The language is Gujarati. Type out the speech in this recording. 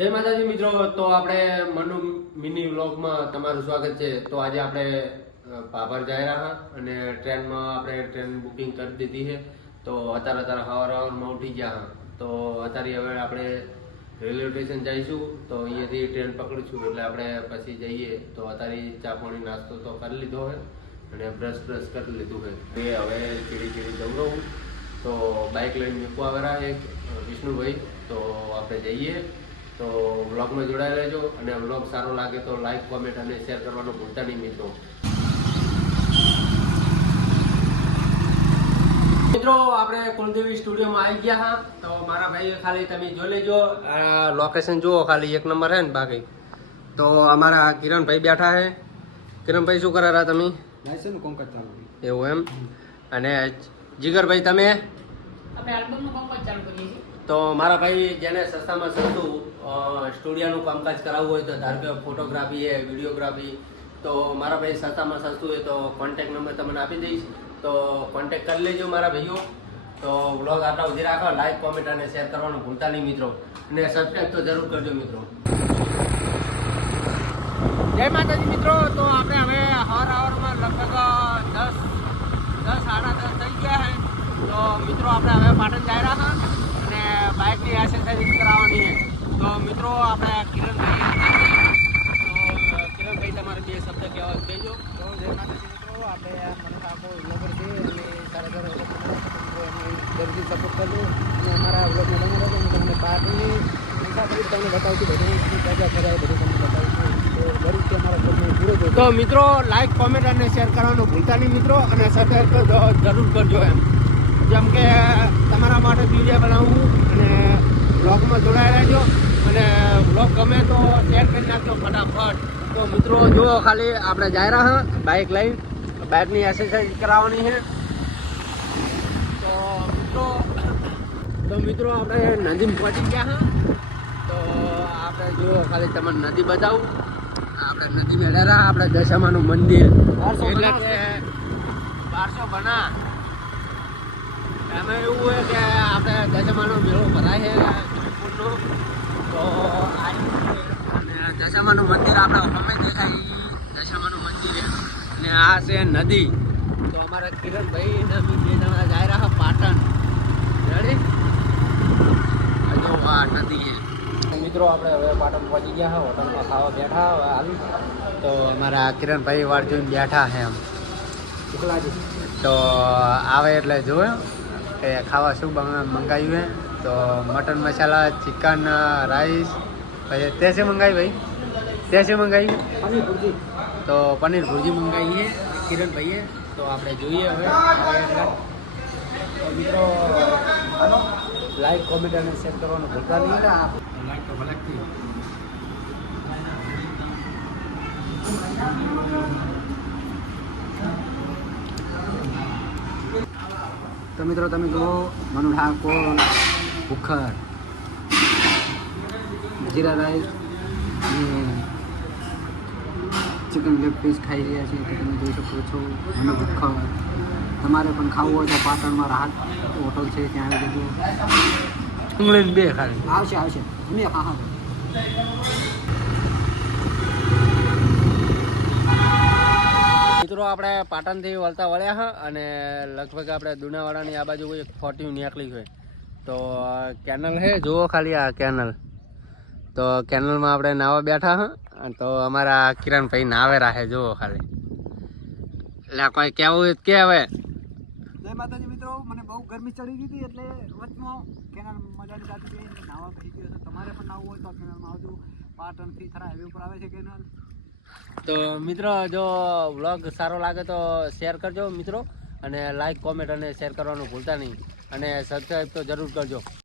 જય માતાજી મિત્રો, તો આપણે મનુ મિની વ્લોગમાં તમારું સ્વાગત છે। તો આજે આપણે ભાભર જઈ રહ્યા અને ટ્રેનમાં આપણે ટ્રેન બુકિંગ કરી દીધી છે। તો અત્યારે સવારમાં ઉઠી ગયા, તો અત્યારે હવે આપણે રેલવે સ્ટેશન જઈશું, તો અહીંયાથી ટ્રેન પકડીશું એટલે આપણે પછી જઈએ। તો અત્યારે ચા પાણી નાસ્તો તો કરી લીધો છે અને બ્રશ કરી લીધું છે। હવે ચીડી દોડું તો બાઇક લઈને મૂકવા આવેલા છે વિષ્ણુભાઈ, તો આપણે જઈએ। તો વ્લોગમાં જોડાઈ રહેજો અને વ્લોગ સારો લાગે તો લાઈક, કોમેન્ટ અને શેર કરવાનું ભૂલતા નહીં મિત્રો। મિત્રો આપણે કુલદેવી સ્ટુડિયોમાં આવી ગયા હા, તો મારા ભાઈ ખાલી તમે જોઈ લેજો, આ લોકેશન જુઓ, ખાલી એક નંબર છે ને બાકી। તો અમારા કિરણભાઈ બેઠા છે। કિરણભાઈ શું કરા તમે? એવું એમ? અને જીગરભાઈ તમે? તો મારા ભાઈ જેને સસ્તામાં સસ્તું સ્ટુડિયોનું કામકાજ કરાવવું હોય, તો ધારો કે ફોટોગ્રાફી છે, વિડીયોગ્રાફી, તો મારા ભાઈ સસ્તામાં સસ્તું હોય તો કોન્ટેક્ટ નંબર તમને આપી દઈશ, તો કોન્ટેક્ટ કરી લેજો મારા ભાઈઓ। તો વ્લોગ આટલા સુધી રાખો, લાઈક, કોમેન્ટ અને શેર કરવાનું ભૂલતા નહીં મિત્રો, અને સબસ્ક્રાઈબ તો જરૂર કરજો મિત્રો। જય માતાજી મિત્રો, તો આપણે હવે હવારમાં લગભગ 10-10:30 થઈ ગયા છે। તો મિત્રો આપણે હવે પાટણ જઈ રહ્યા હતા અને બાઇકની એક્સરસાઇઝ કરાવવાની છે। તો મિત્રો આપણે કિરણભાઈ તમારે બે શબ્દ કહેવા કહેજો। તો જય માતાજી મિત્રો, આપણે મને આખો વ્લોગર છે અને સારા જરૂરથી સપોર્ટ કરજો અને અમારા વ્લોગને બની રહ્યો હું તમને પાર્ટીની મુસાફરી તમને બતાવશું, બધું મજા કરાય બધું તમને બતાવીશું। તો જરૂરથી અમારા વ્લોગને પૂરો જોજો। તો મિત્રો લાઈક, કોમેન્ટ અને શેર કરવાનું ભૂલતા નહીં મિત્રો, અને સબસ્ક્રાઈબ જરૂર કરજો એમ, જેમ કે તમારા માટે વિડીયો બનાવવું અને બ્લોગમાં જોડાઈ રહેજો, અને બ્લોગ ગમે તો શેર કરી નાખજો ફટાફટ। તો મિત્રો જુઓ, ખાલી આપણે જઈ રહ્યા બાઇક લઈને, બાઇકની એક્સરસાઇઝ કરાવવાની છે। તો મિત્રો આપણે નદીમાં પહોંચી ગયા હા। તો આપણે જુઓ, ખાલી તમને નદી બતાવું, આપણે નદી મેળા આપણે દશામાનું મંદિર એટલે કે 1200 બના। એમાં એવું હોય કે આપણે દશામાનો મેળો ભરાય છે જોધપુરનો, તો દશામાનું મંદિર આપણે ગમે દેખાય, દશામાનું મંદિર છે અને આ છે નદી। તો અમારા કિરણભાઈ અને અમે 2 જણા જઈ રહ્યા પાટણ, રેડી? જો આ નદી છે મિત્રો, આપણે હવે પાટણ પહોંચી ગયા હા, હોટલમાં ખાવા બેઠા હવે હાલ। તો અમારા કિરણભાઈ વાળ જોઈને બેઠા છે એમ, તો આવે એટલે જોયો કે ખાવા શું મંગાવ્યું હે। તો મટન મસાલા, ચિકન, રાઈસ, પછી તે શું મંગાવી ભાઈ? તે શું મંગાવી? પનીર ભુરજી। તો પનીર ભુરજી મંગાવી છે કિરણભાઈએ। તો આપણે જોઈએ હવે તો મિત્રો લાઈક, કોમેન્ટ અને શેર કરવાનું ભૂલતા નહીં, લાઈક તો ભલાકથી। તો મિત્રો તમે જુઓ, મનુ ઠાકોર, ભૂખર, જીરા રાઈસ અને ચિકન લેગ પીસ ખાઈ રહ્યા છીએ, તો તમે જોઈ શકો છો। મનુ ભૂખર, તમારે પણ ખાવું હોય તો પાટણમાં રાહત હોટલ છે, ત્યાં આવી જજો। ઇંગ્લેન્ડ 2 ખાલી આવશે તમે હા મિત્રો, આપણે પાટણથી વળતા વળ્યા હા અને લગભગ આપણે દુનાવાડાની આ બાજુ કોઈ 40 નીકળી હોય, તો કેનલ છે જુઓ, ખાલી આ કેનલ। તો કેનલમાં આપણે નાવા બેઠા હા, તો અમારા કિરણભાઈ નાવે રાખે જુઓ ખાલી, એટલે કોઈ કહેવું કે હવે જય માતાજી મિત્રો, મને બહુ ગરમી ચડી ગઈ હતી એટલે વચમાં કેનાલ મજાની જાતી નાવા થઈ ગયો છે। તમારે પણ નાવું હોય તો કેનાલમાં આવજો, પાટણથી થરા હાઈવે ઉપર આવે છે કેનાલ। તો મિત્રો જો વ્લોગ સારો લાગે તો શેર કરજો મિત્રો, અને લાઈક, કોમેન્ટ અને શેર કરવાનું ભૂલતા નહીં, અને સબસ્ક્રાઈબ તો જરૂર કરજો।